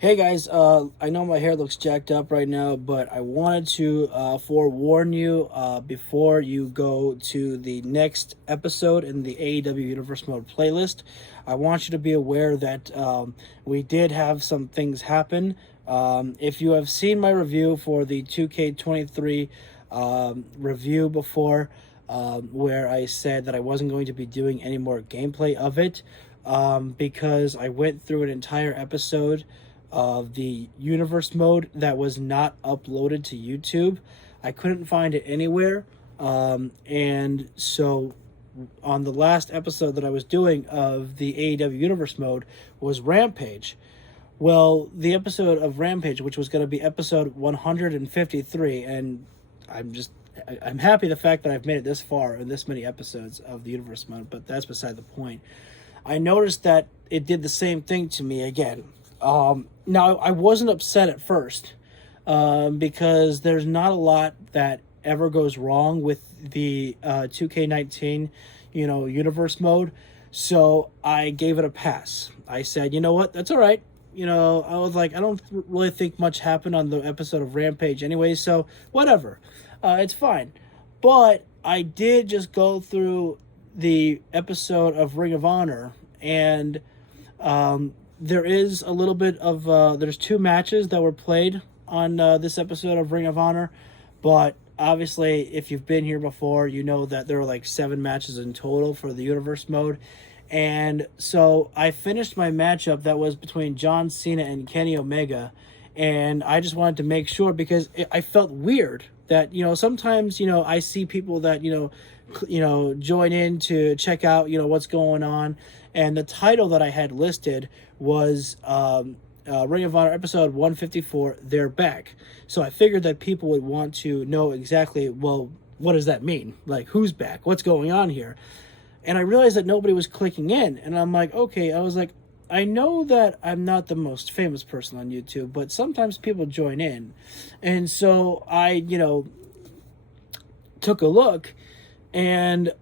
Hey guys, I know my hair looks jacked up right now, but I wanted to forewarn you before you go to the next episode in the AEW Universe Mode playlist. I want you to be aware that we did have some things happen. If you have seen my review for the 2K23 review before, where I said that I wasn't going to be doing any more gameplay of it, because I went through an entire episode of the universe mode that was not uploaded to YouTube. I couldn't find it anywhere. And so on the last episode that I was doing of the AEW universe mode was Rampage. Well, the episode of Rampage, which was going to be episode 153, and I'm happy the fact that I've made it this far in this many episodes of the universe mode, but that's beside the point. I noticed that it did the same thing to me again. Now, I wasn't upset at first because there's not a lot that ever goes wrong with the 2K19, universe mode. So I gave it a pass. I said, you know what, that's all right. I was like, I don't really think much happened on the episode of Rampage anyway, so whatever. It's fine. But I did just go through the episode of Ring of Honor, and there is a little bit of there's two matches that were played on this episode of Ring of Honor, but obviously if you've been here before, you know that there are like 7 matches in total for the universe mode. And so I finished my matchup that was between John Cena and Kenny Omega, and I just wanted to make sure because I felt weird that sometimes I see people that join in to check out what's going on, and the title that I had listed was Ring of Honor episode 154, They're Back. So I figured that people would want to know exactly, well, what does that mean? Like, who's back? What's going on here? And I realized that nobody was clicking in, and I'm like, okay, I was like, I know that I'm not the most famous person on YouTube, but sometimes people join in. And so I, took a look, and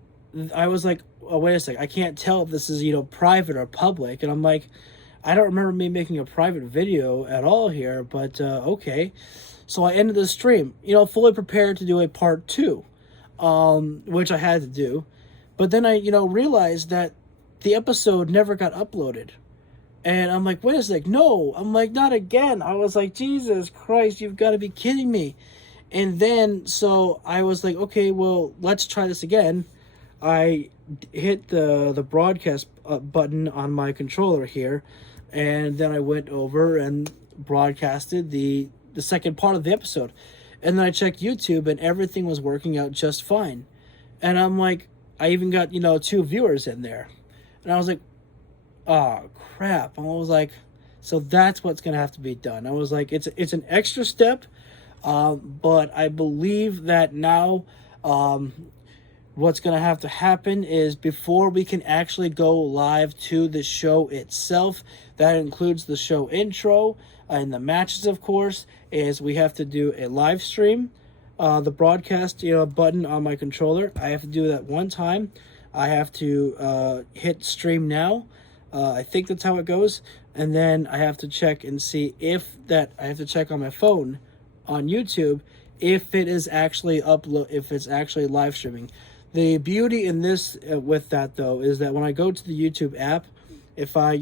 I was like, oh, wait a second, I can't tell if this is, private or public. And I'm like, I don't remember me making a private video at all here, but okay. So I ended the stream, fully prepared to do a part 2, which I had to do. But then I, realized that the episode never got uploaded. And I'm like, wait a sec, no. I'm like, not again. I was like, Jesus Christ, you've got to be kidding me. And then, so I was like, okay, well, let's try this again. I hit the broadcast button on my controller here, and then I went over and broadcasted the second part of the episode. And then I checked YouTube, and everything was working out just fine. And I'm like, I even got, 2 viewers in there. And I was like, oh, crap. I was like, so that's what's going to have to be done. I was like, it's an extra step, but I believe that now what's going to have to happen is before we can actually go live to the show itself, that includes the show intro and the matches, of course, is we have to do a live stream. The broadcast button on my controller, I have to do that one time. I have to hit stream now. I think that's how it goes. And then I have to check and see I have to check on my phone on YouTube if it is actually if it's actually live streaming. The beauty in this with that though is that when I go to the YouTube app, if I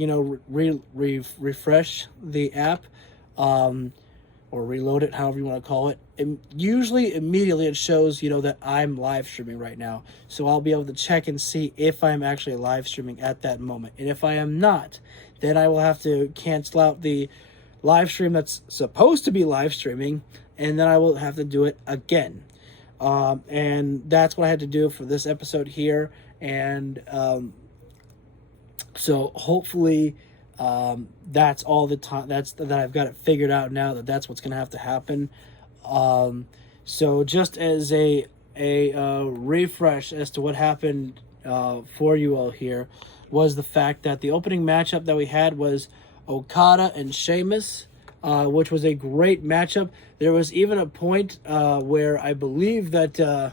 refresh the app, or reload it, however you want to call it, usually immediately it shows, that I'm live streaming right now. So I'll be able to check and see if I'm actually live streaming at that moment. And if I am not, then I will have to cancel out the live stream that's supposed to be live streaming, and then I will have to do it again. And that's what I had to do for this episode here. And so hopefully that's all the time that I've got it figured out now that's what's going to have to happen. So just as a refresh as to what happened for you all here was the fact that the opening matchup that we had was Okada and Sheamus, which was a great matchup. There was even a point where I believe that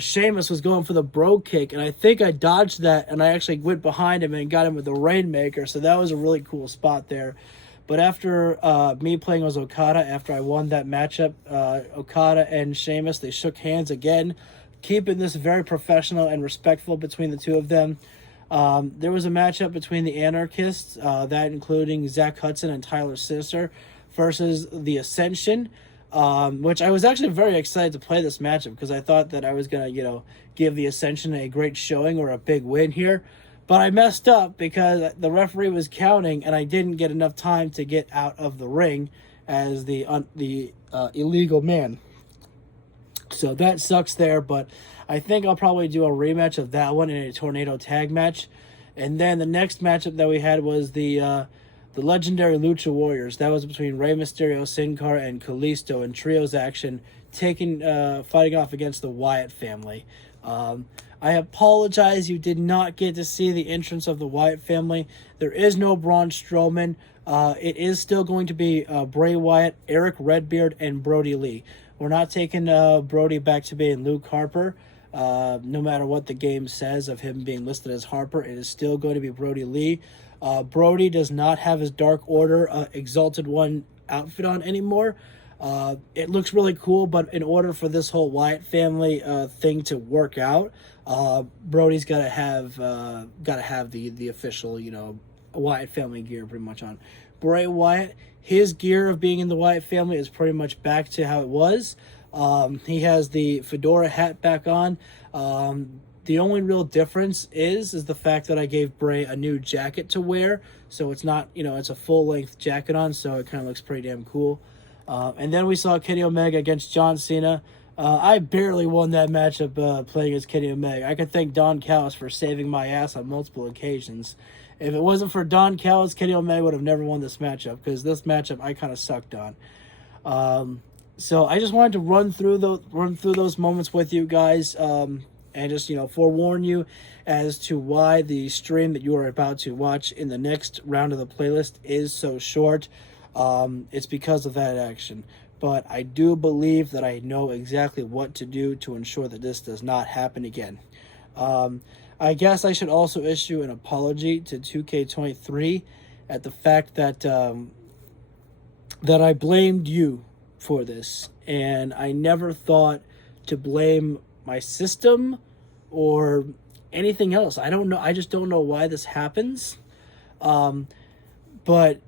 Sheamus was going for the bro kick, and I think I dodged that, and I actually went behind him and got him with the Rainmaker, so that was a really cool spot there. But after me playing as Okada, after I won that matchup, Okada and Sheamus, they shook hands again, keeping this very professional and respectful between the two of them. There was a matchup between the Anarchists, that including Zach Hudson and Tyler Sinister, versus the Ascension, which I was actually very excited to play this matchup because I thought that I was going to, give the Ascension a great showing or a big win here. But I messed up because the referee was counting and I didn't get enough time to get out of the ring as the illegal man. So that sucks there, but I think I'll probably do a rematch of that one in a tornado tag match. And then the next matchup that we had was the legendary Lucha Warriors. That was between Rey Mysterio, Sin Cara, and Kalisto in trios action, fighting off against the Wyatt family. I apologize you did not get to see the entrance of the Wyatt family. There is no Braun Strowman. It is still going to be Bray Wyatt, Eric Redbeard, and Brody Lee. We're not taking Brody back to being Luke Harper. No matter what the game says of him being listed as Harper, it is still going to be Brody Lee. Brody does not have his Dark Order Exalted One outfit on anymore. It looks really cool, but in order for this whole Wyatt family thing to work out, Brody's gotta have the official, Wyatt family gear pretty much on. Bray Wyatt, his gear of being in the Wyatt family is pretty much back to how it was. He has the fedora hat back on. The only real difference is the fact that I gave Bray a new jacket to wear, so it's not, it's a full-length jacket on, so it kind of looks pretty damn cool. And then we saw Kenny Omega against John Cena. I barely won that matchup playing as Kenny Omega. I could thank Don Callis for saving my ass on multiple occasions. If it wasn't for Don Callis, Kenny Omega would have never won this matchup, because this matchup I kind of sucked on. So I just wanted to run through those moments with you guys, and just forewarn you as to why the stream that you are about to watch in the next round of the playlist is so short. It's because of that action. But I do believe that I know exactly what to do to ensure that this does not happen again. I guess I should also issue an apology to 2K23 at the fact that that I blamed you for this, and I never thought to blame my system or anything else. I don't know. I just don't know why this happens. But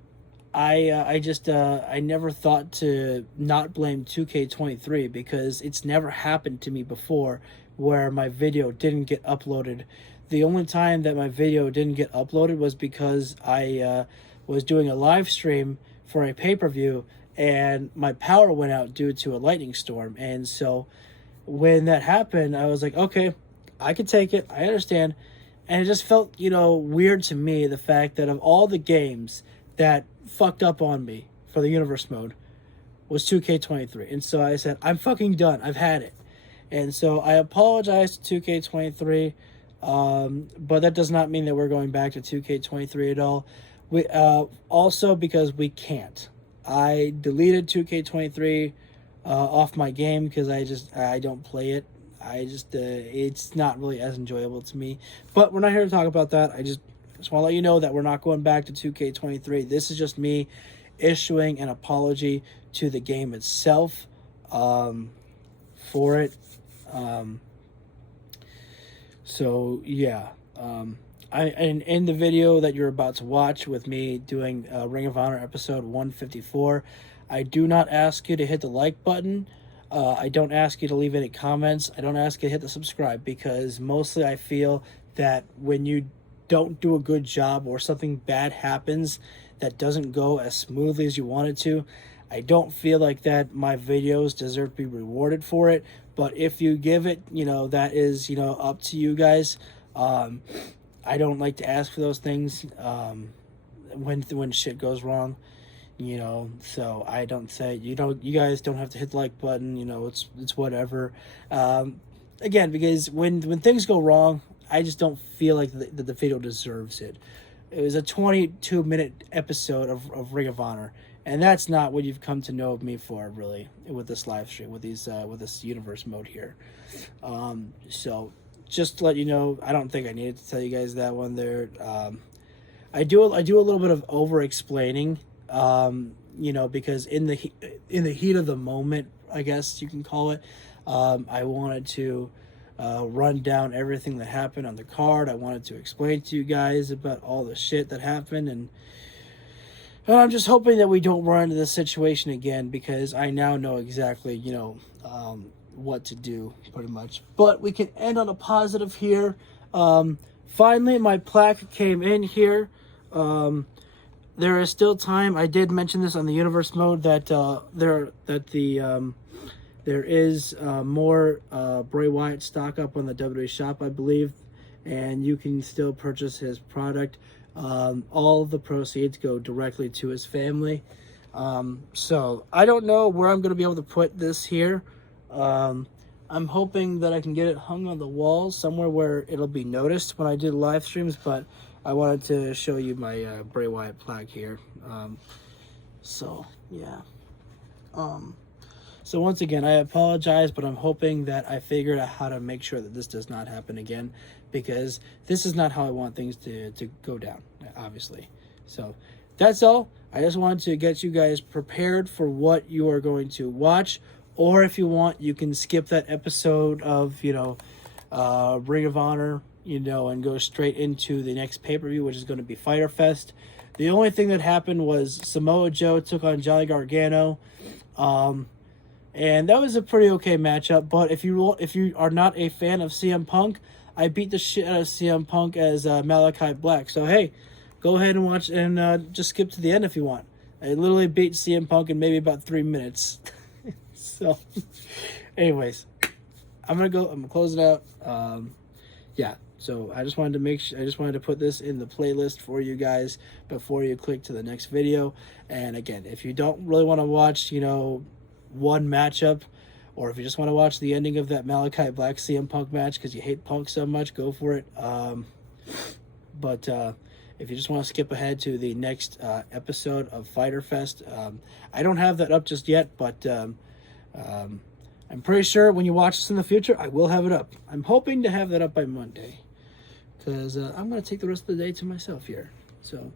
I never thought to not blame 2K23 because it's never happened to me before where my video didn't get uploaded. The only time that my video didn't get uploaded was because I was doing a live stream for a pay-per-view and my power went out due to a lightning storm. And so when that happened, I was like, okay, I can take it. I understand. And it just felt, weird to me, the fact that of all the games that fucked up on me for the universe mode was 2K23. And so I said, I'm fucking done. I've had it. And so I apologize to 2K23, but that does not mean that we're going back to 2K23 at all. We also because we can't. I deleted 2K23 off my game because I don't play it. It's not really as enjoyable to me. But we're not here to talk about that. I just want to let you know that we're not going back to 2K23. This is just me issuing an apology to the game itself for it. So yeah, and in the video that you're about to watch with me doing Ring of Honor episode 154, I do not ask you to hit the like button. I don't ask you to leave any comments. I don't ask you to hit the subscribe, because mostly I feel that when you don't do a good job or something bad happens that doesn't go as smoothly as you want it to, I don't feel like that my videos deserve to be rewarded for it. But if you give it, that is, up to you guys. I don't like to ask for those things when shit goes wrong, so I don't say, you guys don't have to hit the like button, it's whatever. Again, because when things go wrong, I just don't feel like the video deserves it. It was a 22-minute episode of Ring of Honor, and that's not what you've come to know of me for, really, with this live stream, with this universe mode here. So just to let you know, I don't think I needed to tell you guys that one there. I do a little bit of over-explaining You know, because in the heat of the moment, I guess you can call it, I wanted to run down everything that happened on the card. I wanted to explain to you guys about all the shit that happened, and I'm just hoping that we don't run into this situation again, because I now know exactly, you know, what to do, pretty much. But we can end on a positive here. Finally, my plaque came in here. There is still time. I did mention this on the Universe mode that there is more Bray Wyatt stock up on the WWE shop, I believe, and you can still purchase his product. All of the proceeds go directly to his family. So I don't know where I'm going to be able to put this here. I'm hoping that I can get it hung on the wall somewhere where it'll be noticed when I do live streams, but I wanted to show you my Bray Wyatt plaque here. So, yeah. So once again, I apologize, but I'm hoping that I figured out how to make sure that this does not happen again, because this is not how I want things to go down, obviously. So that's all. I just wanted to get you guys prepared for what you are going to watch, or if you want, you can skip that episode of, you know, Ring of Honor, you know, and go straight into the next pay-per-view, which is going to be Fyter Fest. The only thing that happened was Samoa Joe took on Johnny Gargano. And that was a pretty okay matchup, but if you are not a fan of CM Punk, I beat the shit out of CM Punk as Malachi Black. So hey, go ahead and watch, and just skip to the end if you want. I literally beat CM Punk in maybe about 3 minutes. So, anyways, I'm gonna close it out. Yeah. So I just wanted to put this in the playlist for you guys before you click to the next video. And again, if you don't really want to watch, you know, one matchup, or if you just want to watch the ending of that Malachi Black CM Punk match because you hate Punk so much, go for it. But if you just want to skip ahead to the next episode of Fyter Fest, I don't have that up just yet, but I'm pretty sure when you watch this in the future, I will have it up. I'm hoping to have that up by Monday, because I'm going to take the rest of the day to myself here. So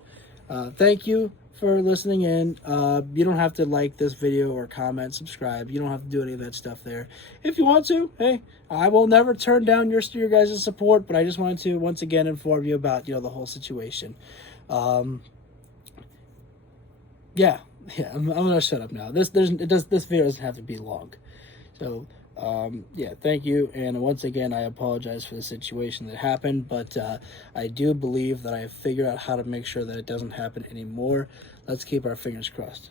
thank you for listening in. You don't have to like this video or comment, subscribe. You don't have to do any of that stuff there. If you want to, hey, I will never turn down your guys' support, but I just wanted to once again inform you about, you know, the whole situation. Yeah, I'm gonna shut up now. This video doesn't have to be long. So yeah, thank you, and once again, I apologize for the situation that happened, but I do believe that I have figured out how to make sure that it doesn't happen anymore. Let's keep our fingers crossed.